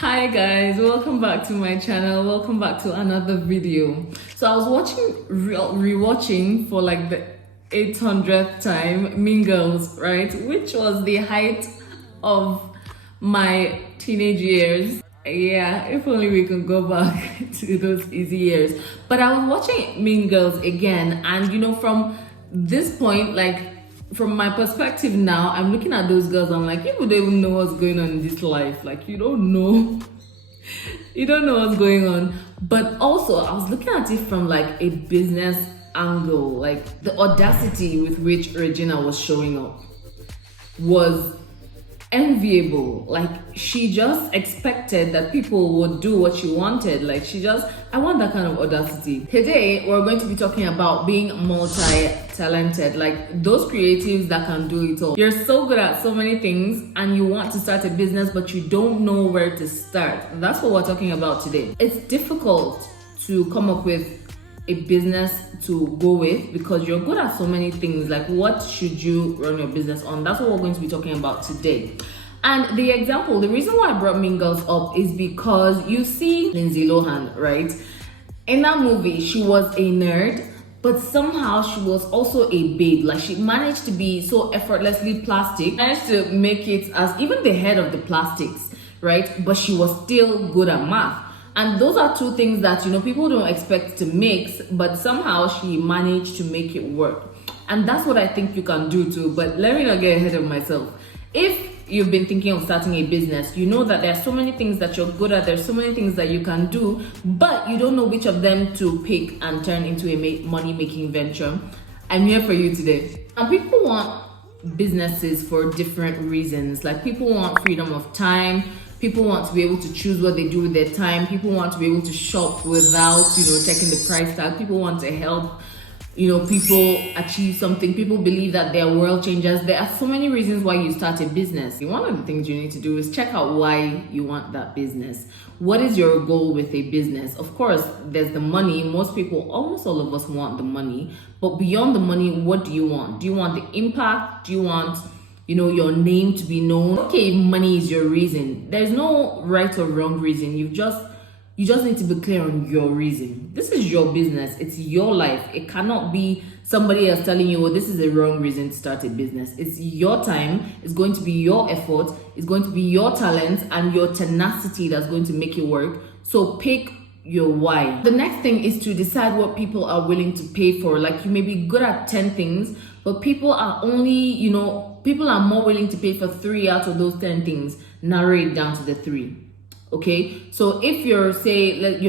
Hi guys, welcome back to my channel. Welcome back to another video. So I was rewatching for like the 800th time Mean Girls, right? Which was the height of my teenage years. Yeah, if only we could go back to those easy years. But I was watching Mean Girls again, and from this point, like from my perspective now, I'm looking at those girls, I'm like, you don't even know what's going on in this life. Like, you don't know. You don't know what's going on. But also, I was looking at it from like a business angle. Like, the audacity with which Regina was showing up was enviable. Like, she just expected that people would do what she wanted. Like, I want that kind of audacity. Today we're going to be talking about being multi-talented, like those creatives that can do it all. You're so good at so many things and you want to start a business, but you don't know where to start. That's what we're talking about today. It's difficult to come up with a business to go with because you're good at so many things. Like, what should you run your business on? That's what we're going to be talking about today. And the reason why I brought Mean Girls up is because you see Lindsay Lohan, right? In that movie, she was a nerd, but somehow she was also a babe. Like, she managed to be so effortlessly plastic, managed to make it as even the head of the plastics, right? But she was still good at math. And those are two things that, people don't expect to mix, but somehow she managed to make it work. And that's what I think you can do too. But let me not get ahead of myself. If you've been thinking of starting a business, you know that there are so many things that you're good at, there's so many things that you can do, but you don't know which of them to pick and turn into a money-making venture. I'm here for you today. And people want businesses for different reasons. Like, people want freedom of time. People want to be able to choose what they do with their time. People want to be able to shop without, checking the price tag. People want to help, people achieve something. People believe that they're world changers. There are so many reasons why you start a business. One of the things you need to do is check out why you want that business. What is your goal with a business? Of course, there's the money. Most people, almost all of us want the money. But beyond the money, what do you want? Do you want the impact? Do you want your name to be known? Okay, money is your reason. There's no right or wrong reason. You just need to be clear on your reason. This is your business. It's your life. It cannot be somebody else telling you, this is a wrong reason to start a business. It's your time. It's going to be your effort. It's going to be your talent and your tenacity that's going to make it work. So pick your why. The next thing is to decide what people are willing to pay for. Like, you may be good at 10 things, but people are more willing to pay for 3 out of those 10 things. Narrow it down to the 3. Okay, so if you're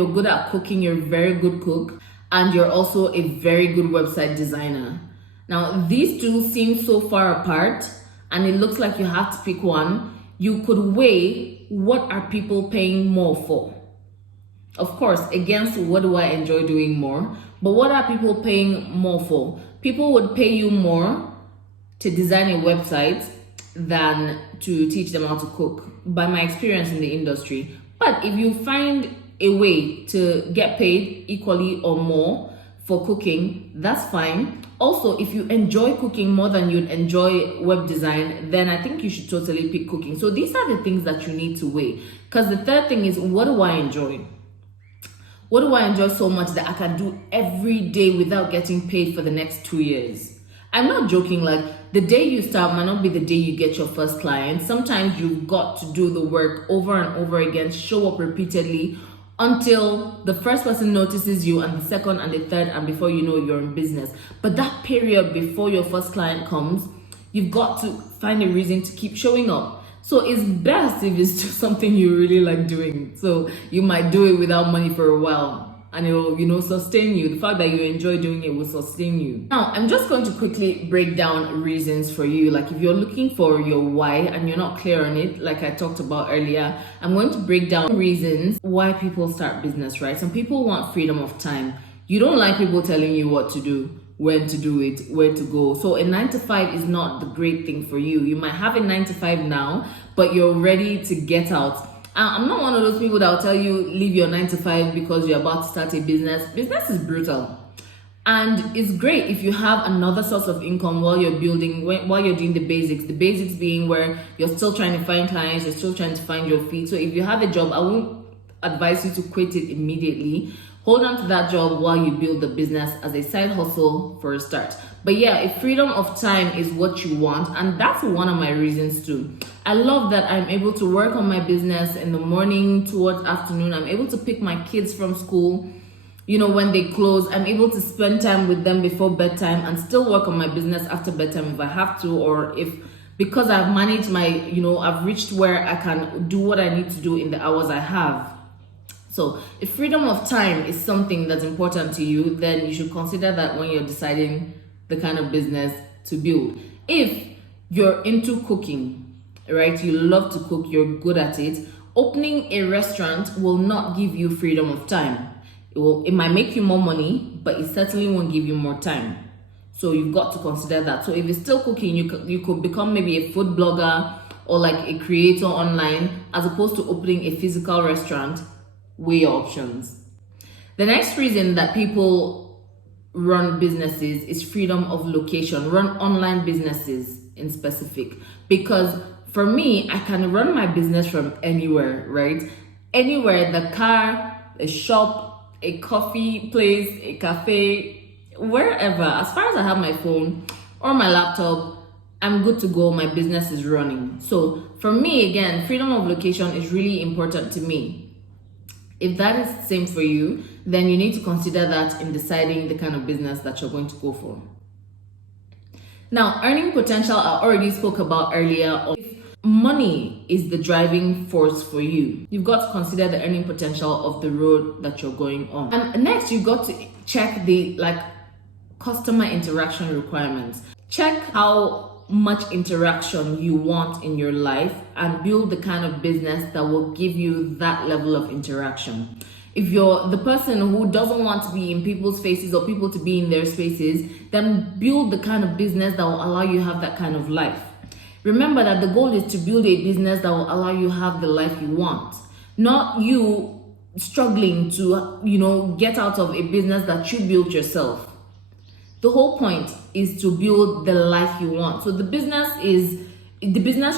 good at cooking, you're a very good cook, and you're also a very good website designer. Now, these two seem so far apart, and it looks like you have to pick one. You could weigh, what are people paying more for? Of course, against what do I enjoy doing more? But what are people paying more for? People would pay you more to design a website than to teach them how to cook, by my experience in the industry. But if you find a way to get paid equally or more for cooking, that's fine. Also, if you enjoy cooking more than you'd enjoy web design, then I think you should totally pick cooking. So these are the things that you need to weigh. Because the third thing is, what do I enjoy? What do I enjoy so much that I can do every day without getting paid for the next 2 years? I'm not joking. Like, the day you start might not be the day you get your first client. Sometimes you've got to do the work over and over again, show up repeatedly until the first person notices you, and the second and the third, and before you know, you're in business. But that period before your first client comes, you've got to find a reason to keep showing up. So it's best if it's just something you really like doing. So you might do it without money for a while, and it will, sustain you. The fact that you enjoy doing it will sustain you. Now, I'm just going to quickly break down reasons for you. Like, if you're looking for your why and you're not clear on it, like I talked about earlier, I'm going to break down reasons why people start business, right? Some people want freedom of time. You don't like people telling you what to do, when to do it, where to go. So a 9 to 5 is not the great thing for you. You might have a 9 to 5 now, but you're ready to get out. I'm not one of those people that will tell you leave your 9 to 5 because you're about to start a business. Business is brutal. And it's great if you have another source of income while you're building, while you're doing the basics. The basics being where you're still trying to find clients, you're still trying to find your feet. So if you have a job, I won't advise you to quit it immediately. Hold on to that job while you build the business as a side hustle for a start. But yeah, if freedom of time is what you want, and that's one of my reasons too. I love that I'm able to work on my business in the morning towards afternoon. I'm able to pick my kids from school, you know, when they close. I'm able to spend time with them before bedtime and still work on my business after bedtime if I have to, or if, because I've managed my, you know, I've reached where I can do what I need to do in the hours I have. So if freedom of time is something that's important to you, then you should consider that when you're deciding the kind of business to build. If you're into cooking, right, you love to cook, you're good at it, opening a restaurant will not give you freedom of time. It might make you more money, but it certainly won't give you more time. So you've got to consider that. So if you're still cooking, you could become maybe a food blogger or like a creator online, as opposed to opening a physical restaurant. Weigh your options. The next reason that people run businesses is freedom of location, run online businesses in specific. Because for me, I can run my business from anywhere, right? Anywhere, the car, a shop, a coffee place, a cafe, wherever. As far as I have my phone or my laptop, I'm good to go. My business is running. So for me, again, freedom of location is really important to me. If that is the same for you, then you need to consider that in deciding the kind of business that you're going to go for. Now, earning potential, I already spoke about earlier. If money is the driving force for you, you've got to consider the earning potential of the road that you're going on. And next, you've got to check the customer interaction requirements. Check how much interaction you want in your life and build the kind of business that will give you that level of interaction. If you're the person who doesn't want to be in people's faces or people to be in their spaces, then build the kind of business that will allow you to have that kind of life. Remember that the goal is to build a business that will allow you to have the life you want, not you struggling to, you know, get out of a business that you built yourself. The whole point is to build the life you want. So the business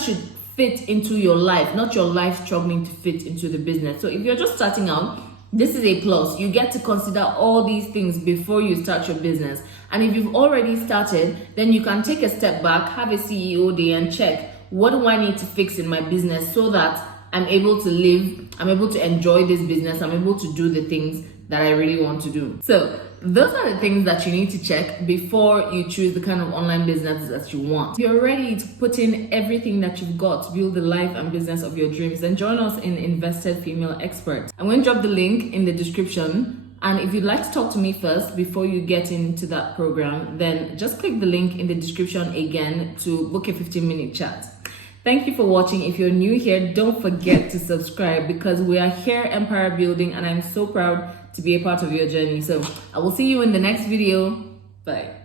should fit into your life, not your life struggling to fit into the business. So if you're just starting out, this is a plus. You get to consider all these things before you start your business. And if you've already started, then you can take a step back, have a CEO day and check, what do I need to fix in my business so that I'm able to live, I'm able to enjoy this business, I'm able to do the things that I really want to do. So those are the things that you need to check before you choose the kind of online business that you want. If you're ready to put in everything that you've got to build the life and business of your dreams, then join us in Invested Female Expert. I'm going to drop the link in the description. And if you'd like to talk to me first before you get into that program, then just click the link in the description again to book a 15-minute chat. Thank you for watching. If you're new here, don't forget to subscribe because we are here empire building and I'm so proud to be a part of your journey. So I will see you in the next video. Bye.